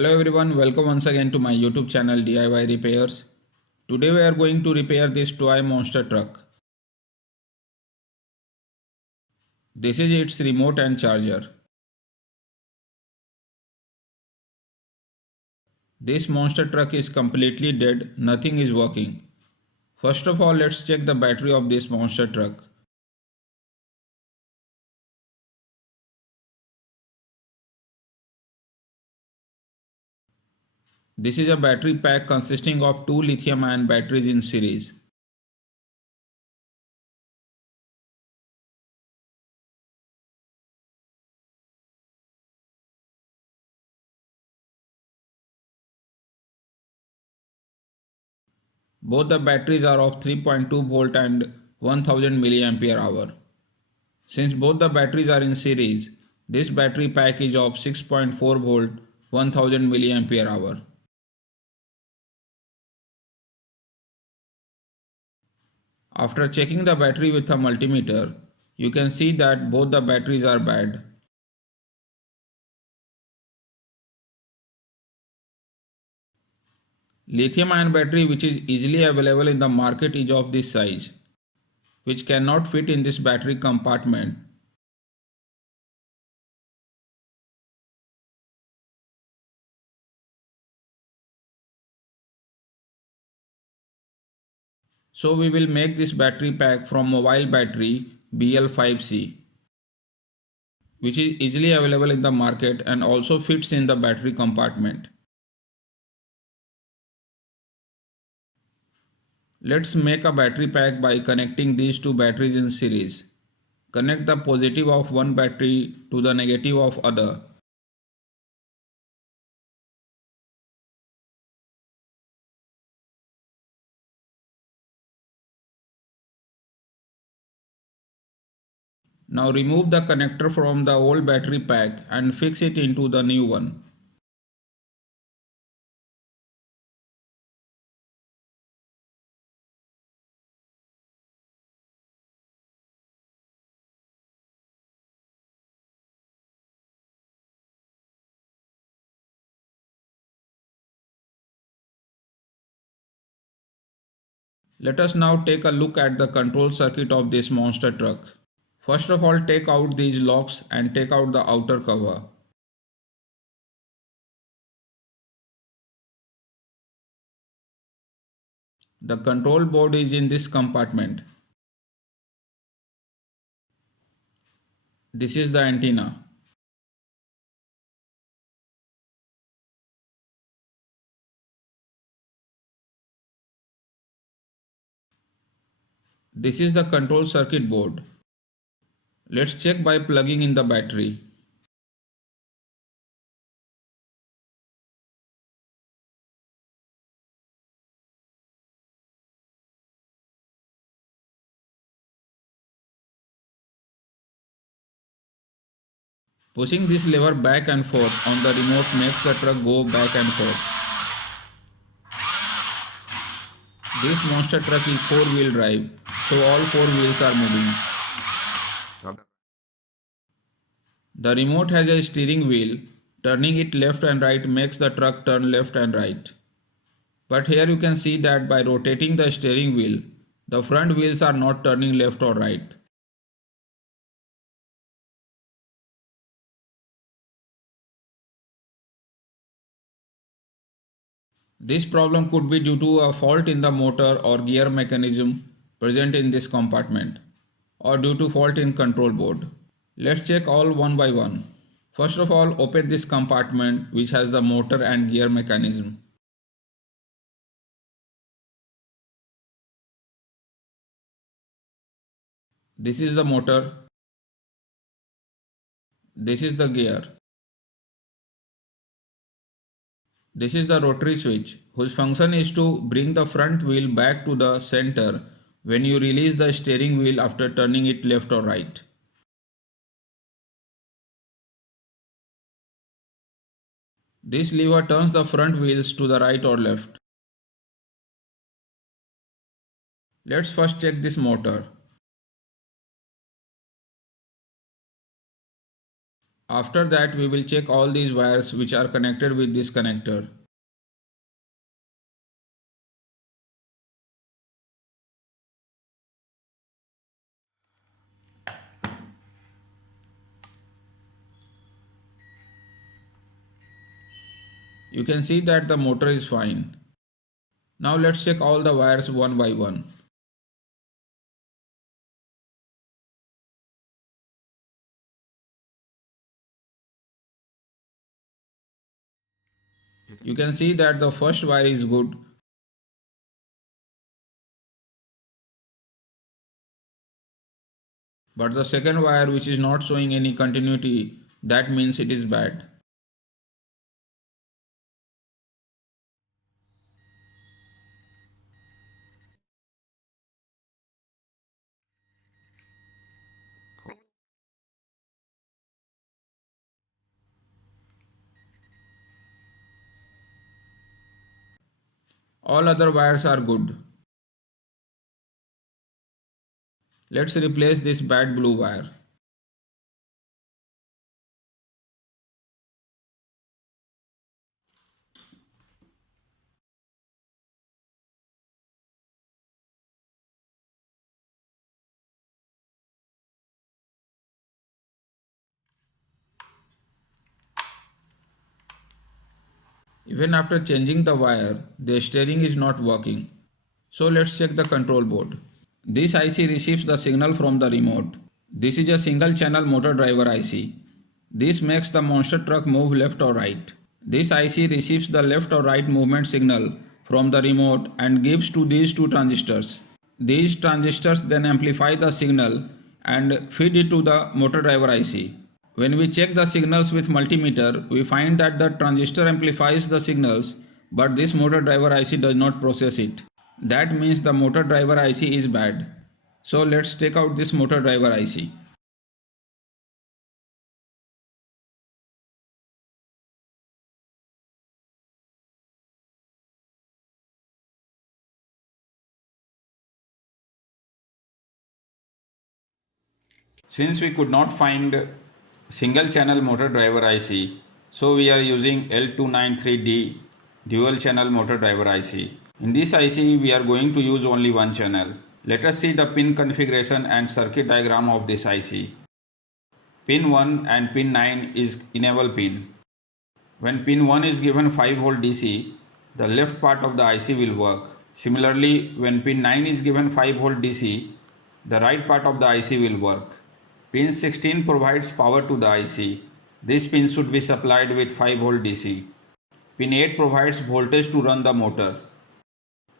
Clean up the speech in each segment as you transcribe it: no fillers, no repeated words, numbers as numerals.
Hello everyone, welcome once again to my YouTube channel DIY Repairs. Today we are going to repair this toy monster truck. This is its remote and charger. This monster truck is completely dead, nothing is working. First of all, let's check the battery of this monster truck. This is a battery pack consisting of two lithium-ion batteries in series. Both the batteries are of 3.2 volt and 1000 mAh. Since both the batteries are in series, this battery pack is of 6.4 volt 1000 mAh. After checking the battery with a multimeter, you can see that both the batteries are bad. Lithium ion battery which is easily available in the market is of this size, which cannot fit in this battery compartment. So we will make this battery pack from mobile battery BL5C, which is easily available in the market and also fits in the battery compartment. Let's make a battery pack by connecting these two batteries in series. Connect the positive of one battery to the negative of other. Now remove the connector from the old battery pack and fix it into the new one. Let us now take a look at the control circuit of this monster truck. First of all, take out these locks and take out the outer cover. The control board is in this compartment. This is the antenna. This is the control circuit board. Let's check by plugging in the battery. Pushing this lever back and forth on the remote makes the truck go back and forth. This monster truck is 4-wheel drive, so all 4 wheels are moving. The remote has a steering wheel. Turning it left and right makes the truck turn left and right. But here you can see that by rotating the steering wheel, the front wheels are not turning left or right. This problem could be due to a fault in the motor or gear mechanism present in this compartment, or due to fault in control board. Let's check all one by one. First of all, open this compartment which has the motor and gear mechanism. This is the motor. This is the gear. This is the rotary switch, whose function is to bring the front wheel back to the center when you release the steering wheel after turning it left or right. This lever turns the front wheels to the right or left. Let's first check this motor. After that, we will check all these wires which are connected with this connector. You can see that the motor is fine. Now let's check all the wires one by one. You can see that the first wire is good. But the second wire, which is not showing any continuity, that means it is bad. All other wires are good. Let's replace this bad blue wire. Even after changing the wire, the steering is not working. So let's check the control board. This IC receives the signal from the remote. This is a single channel motor driver IC. This makes the monster truck move left or right. This IC receives the left or right movement signal from the remote and gives to these two transistors. These transistors then amplify the signal and feed it to the motor driver IC. When we check the signals with multimeter, we find that the transistor amplifies the signals, but this motor driver IC does not process it. That means the motor driver IC is bad. So let's take out this motor driver IC. Since we could not find single channel motor driver IC, so we are using L293D dual channel motor driver IC. In this IC we are going to use only one channel. Let us see the pin configuration and circuit diagram of this IC. Pin 1 and pin 9 is enable pin. When pin 1 is given 5 volt DC, the left part of the IC will work. Similarly, when pin 9 is given 5 volt DC, the right part of the IC will work. Pin 16 provides power to the IC. This pin should be supplied with 5 volt DC. Pin 8 provides voltage to run the motor.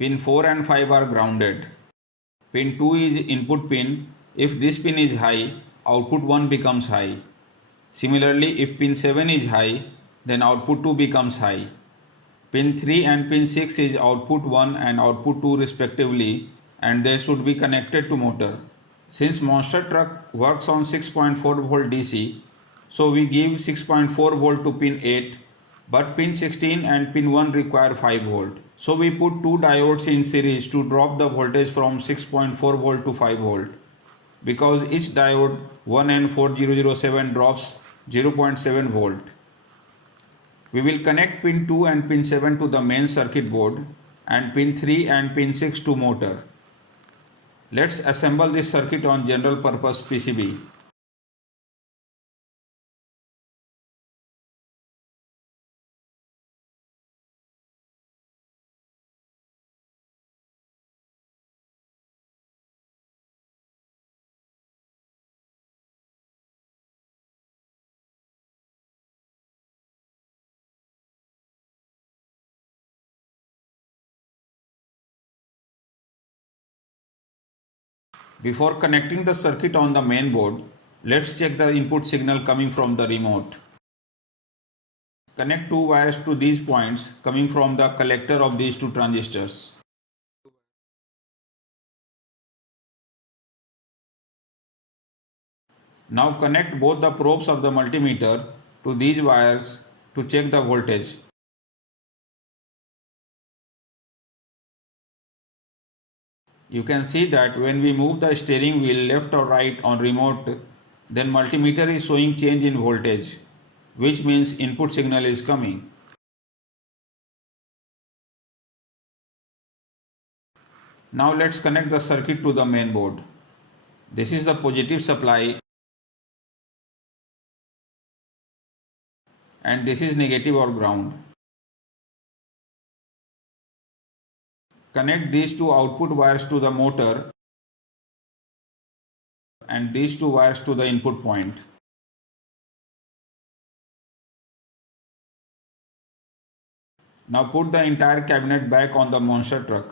Pin 4 and 5 are grounded. Pin 2 is input pin. If this pin is high, output 1 becomes high. Similarly, if pin 7 is high, then output 2 becomes high. Pin 3 and pin 6 is output 1 and output 2 respectively, and they should be connected to motor. Since monster truck works on 6.4 volt DC, so we give 6.4 volt to pin 8, but pin 16 and pin 1 require 5 volt. So we put two diodes in series to drop the voltage from 6.4 volt to 5 volt. Because each diode 1N4007 drops 0.7 volt. We will connect pin 2 and pin 7 to the main circuit board and pin 3 and pin 6 to motor. Let's assemble this circuit on general purpose PCB. Before connecting the circuit on the main board, let's check the input signal coming from the remote. Connect two wires to these points coming from the collector of these two transistors. Now connect both the probes of the multimeter to these wires to check the voltage. You can see that when we move the steering wheel left or right on remote, Then multimeter is showing change in voltage, which means input signal is coming. Now let's connect the circuit to the main board. This is the positive supply and this is negative or ground. Connect these two output wires to the motor and these two wires to the input point. Now put the entire cabinet back on the monster truck.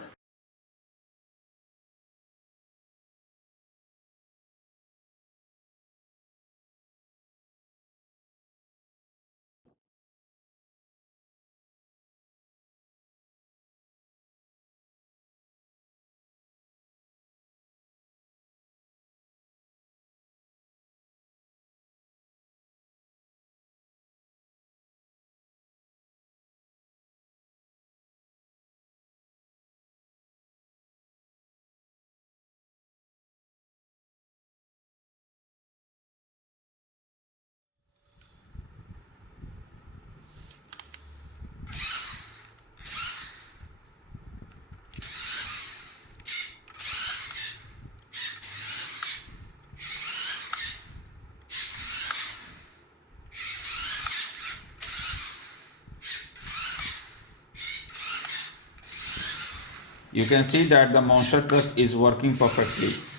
You can see that the monster truck is working perfectly.